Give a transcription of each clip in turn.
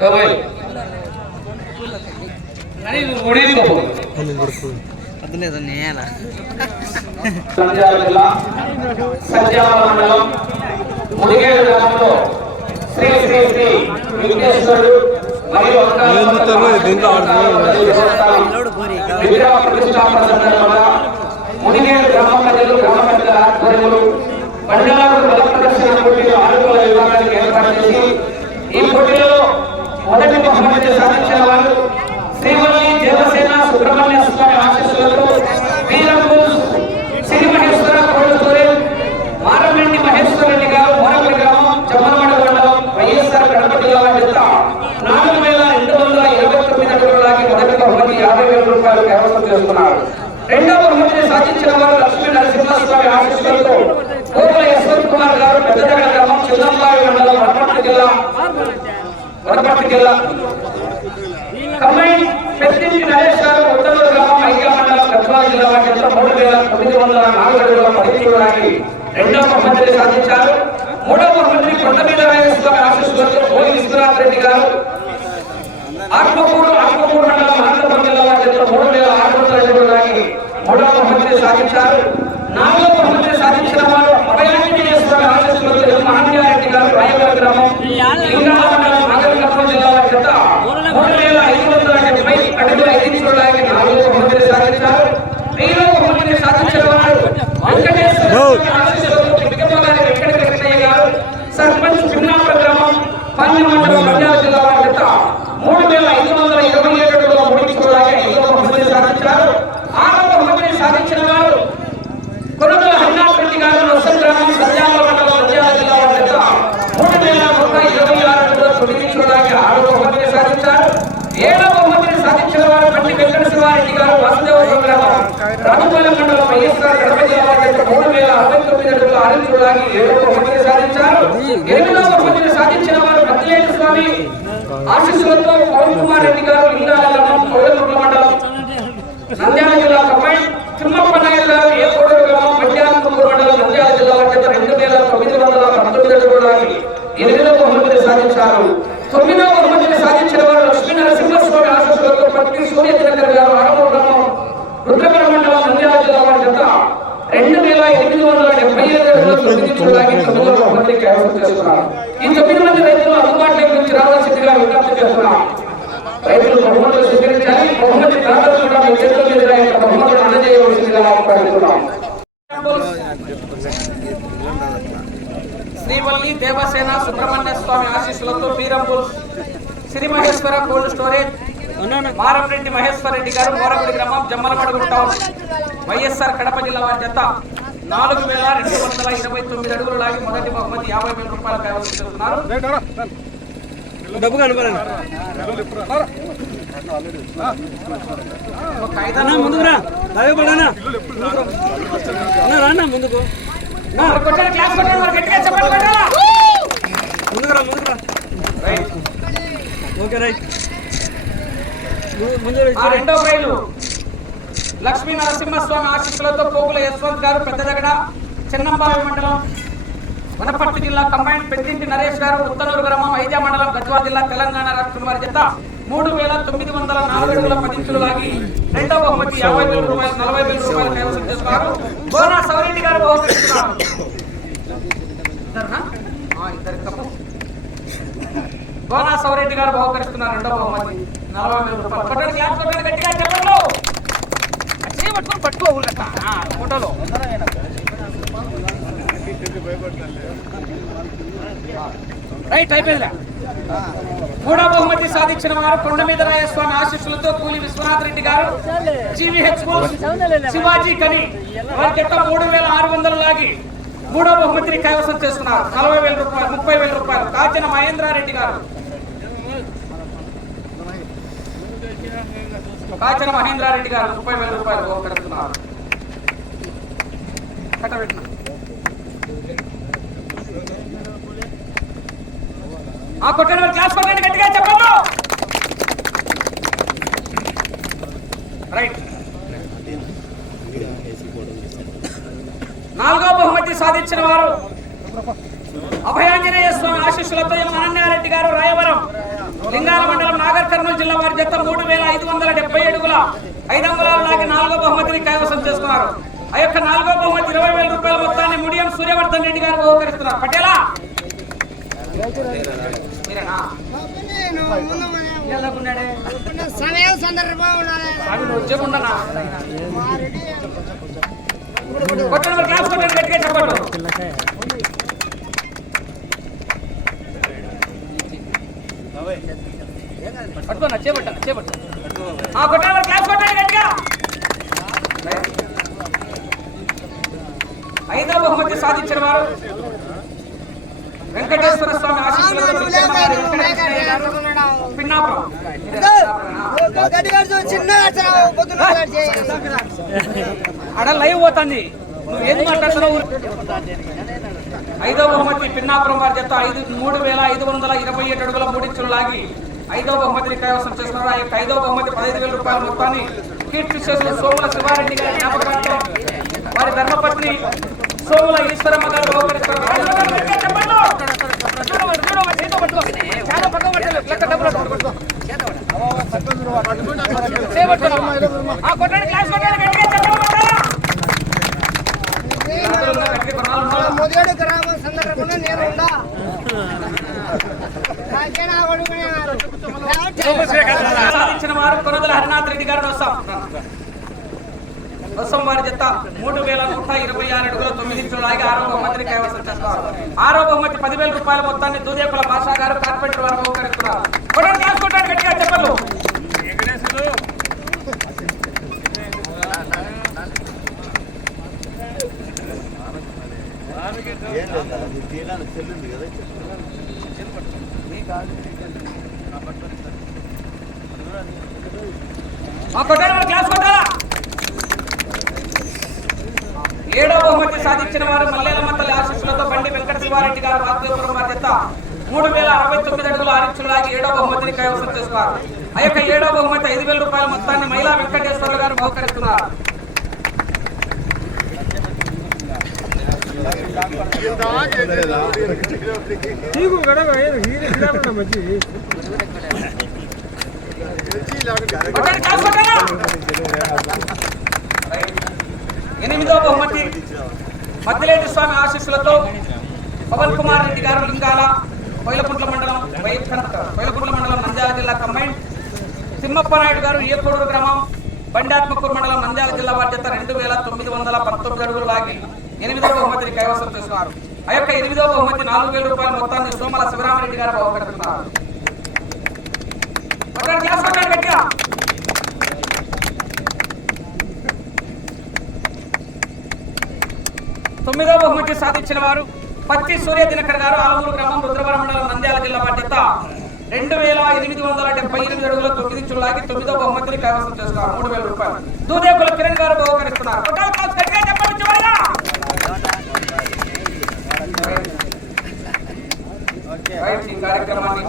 ఓయ్ జిల్లా సంజాల మండలం ముడిగేడు గ్రామంలో శ్రీ శ్రీ శ్రీ విఘ్నేశ్వరుడు మరియు విగ్రహ ప్రతిష్టాపన సందర్భంగా ముడిగేడు గ్రామ ప్రజలు గ్రామ ఆధ్వర్యంలో బల ప్రదర్శన పోటీలు ఆడుకోల విభాగానికి ఏర్పాటు చేసి ఈ పోటీలో మొదటి బహుమతి సాధించిన వారు శ్రీవల్లి దేవసేన సుబ్రహ్మణ్య స్వామి ఆశీస్సులతో వీరంబు శ్రీ మహేశ్వర గారు మోరపల్లి గ్రామం మండలం వైఎస్ఆర్ నాలుగు వేల రెండు వందల ఇరవై తొమ్మిది అడుగులకి మొదటి బహుమతి యాభై వేల రూపాయలు కైవసం రెండవ బహుమతిని సాధించిన వారు లక్ష్మీ నరసింహస్వామి ఆశీస్సులతో యశ్వంత్ కుమార్ గారు గ్రామం మండలం వనపర్తి జిల్లా వనపర్తి జిల్లా కంబైన్ పెద్దింటి నరేష్ గారు ఉత్తర గ్రామం ఐక్య మండలం గద్వాల జిల్లా వాటి మూడు వేల తొమ్మిది వందల నాలుగు అడుగుల పదిహేను రెండవ బహుమతిని సాధించారు. మూడవ మంత్రి కొండ మీద ఆశీస్సులతో పోయి విశ్వనాథ్ రెడ్డి గారు. ఆత్మకూరు ఆత్మకూరు మండలం అనంతపురం జిల్లా మూడు వేల ఆరు వందల మూడవ సాధించారు. నాలుగవ మంత్రి సాధించిన వారు అభయాంజనేయ స్వామి ఆశీస్సులతో మహాన్యారెడ్డి గారు రాయవరం గ్రామం మండలం నాగరికత్వం జిల్లా వారి చేత మూడు వేల ఐదు వందల డెబ్బై అడుగుల ఐదు చూడడానికి నాలుగో బహుమతిని సాధించారు ఐదవ బహుమతిని సాధించిన వారు వెంకటేశ్వర స్వామి ఆశీస్సులతో పిక్కపల్లి వెంకట కృష్ణయ్య గారు సర్పంచ్ పిన్నాప గ్రామం పన్నె మండలం నంద్యాల జిల్లా వారి చేత మూడు వేల ఐదు వందల ఇరవై ఏడు అడుగుల మూడు చూడడానికి ఐదవ బహుమతిని సాధించారు ఆరవ బహుమతిని సాధించిన వారు కొనుగోలు హరినాథ్ రెడ్డి గారు నర్సం గ్రామం సంజాల మండలం నంద్యాల జిల్లా వారి చేత మూడు వేల నూట ఇరవై ఆరు అడుగుల తొమ్మిది చూడడానికి ఆరవ బహుమతిని సాధించారు ఏడవ బహుమతిని సాధించిన వారు పట్టి వెంకట శివారెడ్డి గారు వాసుదేవ గ్రామం రామపాలెం మండలం వైఎస్ఆర్ కడప జిల్లా వారి చేత మూడు వేల అరవై తొమ్మిది అడుగుల ఆరు చూడడానికి ఏడవ బహుమతిని సాధించారు ఎనిమిదవ బహుమతిని సాధించిన వారు పత్తిలేటి స్వామి ఆశీస్సులతో పవన్ కుమార్ రెడ్డి గారు లింగాల గ్రామం కోడలూరు మండలం నంద్యాల జిల్లా కంబైన్ తిమ్మప్ప నాయుడు గారు ఏ కోడూరు గ్రామం మధ్యాహ్నం మండలం నంద్యాల జిల్లా చేత రెండు వేల తొమ్మిది వందల పంతొమ్మిది అడుగులకి ఎనిమిదవ బహుమతిని సాధించారు తొమ్మిదవ బహుమతిని సాధించిన వారు లక్ష్మీ నరసింహస్వామి ఆశీస్సులతో పత్తి సూర్య దినకర్ గారు ఆరవ గ్రామం రుద్రపుర మండలం నంద్యాల జిల్లా వారి చేత రెండు వేల వందల డెబ్బై ఐదు అడుగుల తొమ్మిది చూడడానికి తొమ్మిదవ కైవసం చేస్తున్నారు ఈ తొమ్మిది మంది రైతులు అందుబాటులోకి నుంచి రావాల్సిందిగా విజ్ఞప్తి చేస్తున్నాం రైతులు బహుమతులు స్వీకరించాలి బహుమతి కూడా మీ చేతుల మీదుగా యొక్క బహుమతులు అందజేయవలసిందిగా శ్రీవల్లి దేవసేన సుబ్రహ్మణ్య స్వామి ఆశీస్సులతో బీరంపూర్ శ్రీ మహేశ్వర కోల్డ్ స్టోరేజ్ మారంరెడ్డి మహేశ్వర రెడ్డి గారు మోరపల్లి గ్రామం జమ్మలమడుగు టౌన్ వైఎస్ఆర్ కడప జిల్లా వారి జత. నాలుగు వేల రెండు వందల ఇరవై తొమ్మిది అడుగులు లాగి మొదటి బహుమతి యాభై వేల రూపాయలు కైవసం చేస్తున్నారు డబ్బు కనపడండి ముందుకు రా. దాగి పడనా? అన్నా రాన్నా ముందుకు? ముందుకు రా ముందుకు రా. Okay right. ముందు-. రెండో ప్రైజు లక్ష్మీ నరసింహస్వామి ఆశీస్సులతో పోగుల యశ్వంత్ గారు పెద్దదగడ చిన్నంబావి మండలం వనపర్తి జిల్లా కంబైన్ పెద్దింటి నరేష్ గారు ఉత్తనూరు గ్రామం ఐజా మండలం గద్వాల జిల్లా తెలంగాణ రాష్ట్రం వారి జత మూడు వేల తొమ్మిది వందల నాలుగు అడుగుల పదించులు లాగి రెండవ బహుమతి యాభై వేల రూపాయలు నలభై వేల రూపాయలు కైవసం చేస్తున్నారు. బోనా సవరెడ్డి గారు బహుకరిస్తున్నారు బోనా సౌరెడ్డి గారు బహుకరిస్తున్నారు రెండవ బహుమతి నలభై వేల రూపాయలు. గట్టిగా చెప్పండి. పట్టుకొని పట్టుకో ఊళ్ళక. ఫోటోలో. రైట్ అయిపోయిందిరా. మూడో బహుమతి సాధించిన వారు కొండ మీద రాయస్వామి ఆశీస్సులతో కూలి విశ్వనాథ్ రెడ్డి గారు జీవీహెచ్ శివాజీ కని వారి చెత్త మూడు వేల ఆరు వందలు లాగి మూడో బహుమతిని కైవసం చేసుకున్నారు. నలభై వేల రూపాయలు ముప్పై వేల రూపాయలు. కాచిన మహేంద్రారెడ్డి గారు. కాచన మహేంద్రారెడ్డి గారు ముప్పై వేల రూపాయలు కడుతున్నారు. ఆ కొట్టిన క్లాస్ కొట్టండి గట్టిగా చెప్పండి రైట్. నాలుగో బహుమతి సాధించిన వారు అభయాంజనేయ స్వామి ఆశీస్సులతో ఎం అనన్యారెడ్డి గారు రాయవరం. కర్నూలు జిల్లా వారి జత మూడు వేల ఐదు వందల డెబ్బై ఏడుగుల ఐదు అంగుళాల నాలుగో బహుమతిని కైవసం చేసుకున్నారు. ఆ యొక్క నాలుగో బహుమతి ఇరవై వేల రూపాయల మొత్తాన్ని ముడియం సూర్యవర్ధన్ రెడ్డి గారు బహుకరిస్తున్నారు పటేలా! సమయం సందర్భం కొట్టండి క్లాస్ కొట్టండి గట్టిగా చెప్పండి. చేపట్టు గట్టిగా. ఐదవ బహుమతి సాధించిన వారు వెంకటేశ్వర స్వామి ఆశీస్సులతో పిలిచిన వారు వెంకటేశ్వరయ్య గారు. పిన్నాపురం. అడ లైవ్ పోతుంది. నువ్వు ఏది మాట్లాడుతున్నావు? ఐదో బహుమతి పిన్నాపురం వారి జత ఐదు మూడు వేల ఐదు వందల ఇరవై ఏడు అడుగుల మూడించులు లాగి ఐదో బహుమతిని కైవసం చేస్తున్నారు ఆ యొక్క ఐదో బహుమతి పదహైదు వేల రూపాయల మొత్తాన్ని కీర్తి చేసిన సోముల శివారెడ్డి గారి జ్ఞాపకార్థం వారి ధర్మపత్ని సోముల ఈశ్వరమ్మ గారు గ్రామం సందర్భంలో నేను కొడుకునేవారు సాధించిన వారు కొనదల హరినాథ్ రెడ్డి గారు వస్తాం. వస్తాం వారి జత. మూడు వేల నూట ఇరవై ఆరు అడుగుల తొమ్మిది ఇంచుల లాగి ఆరో బహుమతిని కైవసం చేస్తారు ఆరో బహుమతి పదివేల రూపాయల మొత్తాన్ని దూదేపుల భాషా గారు కార్పెంటర్ వారు బహుకరిస్తున్నారు కొట్టండి క్లాస్ కొట్టండి గట్టిగా చెప్పలు ఏడవ బహుమతి సాధించిన వారు మల్లెలమ్మ తల్లి ఆశీస్సులతో బండి వెంకట శివారెడ్డి గారు వాగ్దేపురం వారి జత మూడు వేల అరవై తొమ్మిది అడుగుల ఆరించులాగి ఏడో బహుమతిని కైవసం చేసుకున్నారు ఆ యొక్క ఏడో బహుమతి ఐదు వేల రూపాయల మొత్తాన్ని మహిళా వెంకటేశ్వర గారు బహుకరిస్తున్నారు. కొట్టండి, క్లాస్ కొట్టాలా? ఎనిమిదో బహుమతి మద్దిలేటి స్వామి ఆశీస్సులతో పవన్ కుమార్ రెడ్డి గారు లింగాల బయలపుట్ల మండలం బయలపుట్ల మండలం నంద్యాల జిల్లా కంబైన్. తిమ్మప్ప నాయుడు గారు ఏకోడూరు గ్రామం బండాత్మకూరు మండలం నంద్యాల జిల్లా బాధ్యత రెండు వేల తొమ్మిది వందల పంతొమ్మిది అడుగులు లాగి ఎనిమిదో బహుమతిని కైవసం చేస్తున్నారు. ఆ యొక్క ఎనిమిదో బహుమతి నాలుగు వేల రూపాయల మొత్తాన్ని సోమల శివరామరెడ్డి గారు బహుకరిస్తున్నారు తొమ్మిదో బహుమతి సాధించిన వారు పత్తి సూర్య దినకర్ గారు ఆలమూరు గ్రామం రుద్రవరం మండలం నంద్యాల జిల్లా బాధ్యత. రెండు వేల ఎనిమిది వందల డెబ్బై ఎనిమిది అడుగుల తొమ్మిది చుల్లాకి తొమ్మిదో బహుమతిని కైవసం చేస్తున్నారు. మూడు వేల రూపాయలు. దూదేకుల కిరణ్ గారు బహుకరిస్తున్నారు. ఈ కార్యక్రమాన్ని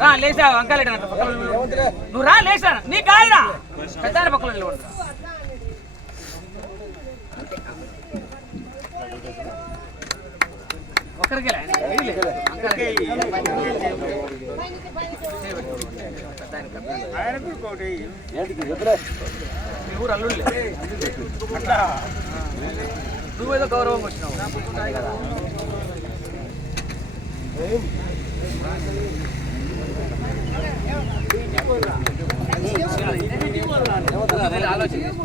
రా లేసా వంకాయలు నువ్వు రా లేసా నీ కాయరా. పెద్ద పక్కన నిలబడు. ఒక్కరికి లే, ఇది లే. వంకాయలకి. మీ ఊరు అల్లుళ్ళే నువ్వేదో గౌరవం వచ్చినావు. ఆలోచన